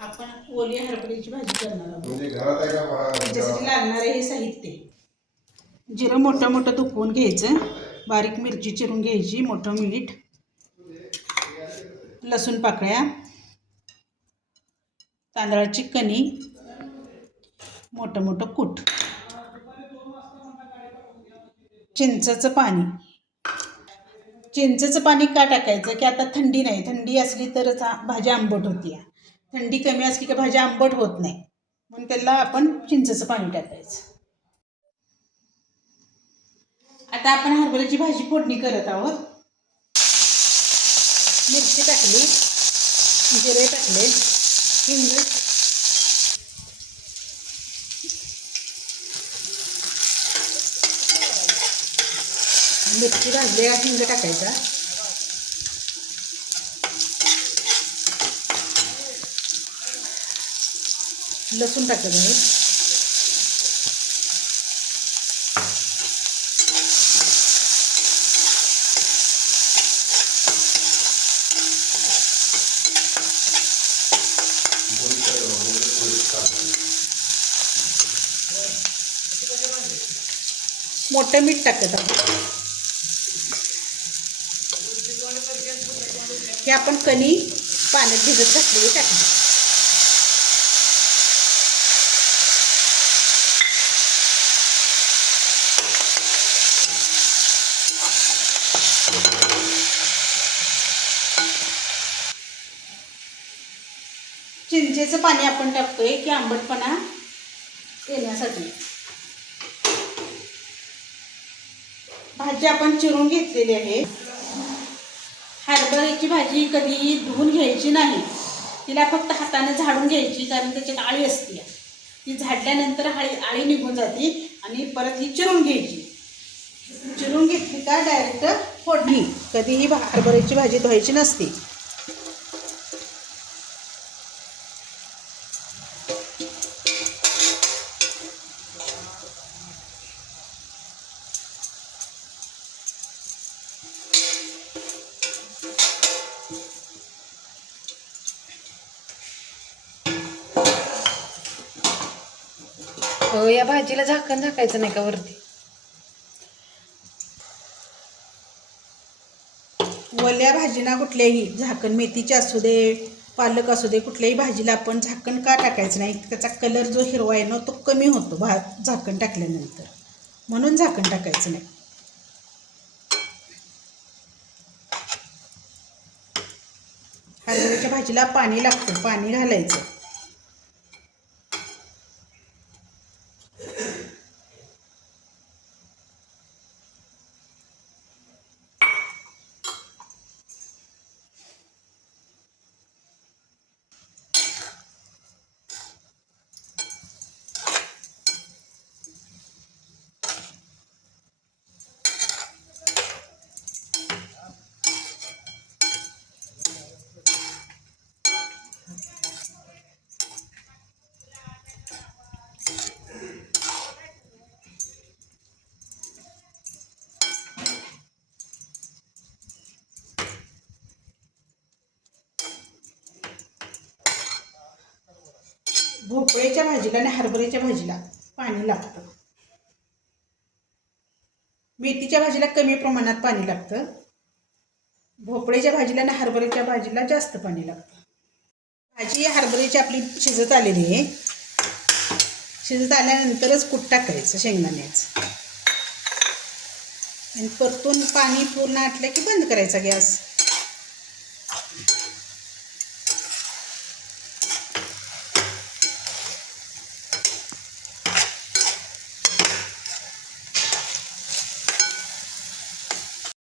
आपण ओली हरभऱ्याची भाजी करणार आहोत. म्हणजे? त्याच्यासाठी लागणारे हे साहित्य. जिरं मोठं मोठं दुखवून घ्यायचं बारीक मिरची चिरून घ्यायची मोठं मीठ लसूण पाकळ्या तांदळाची कणी मोठं मोठं कूट चिंचेचं पाणी. चिंचेचं पाणी का टाकायचं? की आता थंडी नाही थंडी असली तरच भाजी आंबट होती थंडी कमी असली की भाजी आंबट होत नाही. म्हणून त्याला आपण चिंचेचं पाणी टाकायचं आता आपण हरभऱ्याची भाजी फोडणी करत आहोत. मिरची टाकली. जिरे टाकले. हिंग. मिरची भाजली हिंग टाकायचा. लसूण टाकत आहे मोठं मीठ टाकत आहोत. हे आपण कणी पाण्यात भिजत घातलेली टाकली चिंचेचं पाणी आपण टाकतोय की आंबटपणा येण्यासाठी. भाजी आपण चिरून घेतलेली आहे. हरभऱ्याची भाजी कधी धुवून घ्यायची नाही. तिला फक्त हाताने झाडून घ्यायची कारण त्याच्यात आळी असते. ती झाडल्यानंतर आळी आळी निघून जाते आणि परत ही चिरून घ्यायची. चिरून घेतली का डायरेक्ट फोडणी. कधीही हरभऱ्याची भाजी धुवायची नसते. हो या भाजीला झाकण झाकायचं नाही का वरती? वल्या भाजीना कुठल्याही झाकण मेथीची असू दे पालक असू दे कुठल्याही भाजीला आपण झाकण का टाकायचं नाही? त्याचा कलर जो हिरवा आहे ना तो कमी होतो भात झाकण टाकल्यानंतर. म्हणून झाकण टाकायचं नाही. हरभऱ्याच्या भाजीला पाणी लागतं पाणी घालायचं. भोपळ्याच्या भाजीला आणि हरभऱ्याच्या भाजीला पाणी लागतं. मेथीच्या भाजीला कमी प्रमाणात पाणी लागतं. भोपळ्याच्या भाजीला आणि हरभऱ्याच्या भाजीला जास्त पाणी लागतं. भाजी हरभऱ्याची आपली शिजत आलेली आहे. शिजत आल्यानंतरच कूट टाकायचं शेंगदाण्याचं आणि परतून पाणी पूर्ण आटलं की बंद करायचा गॅस.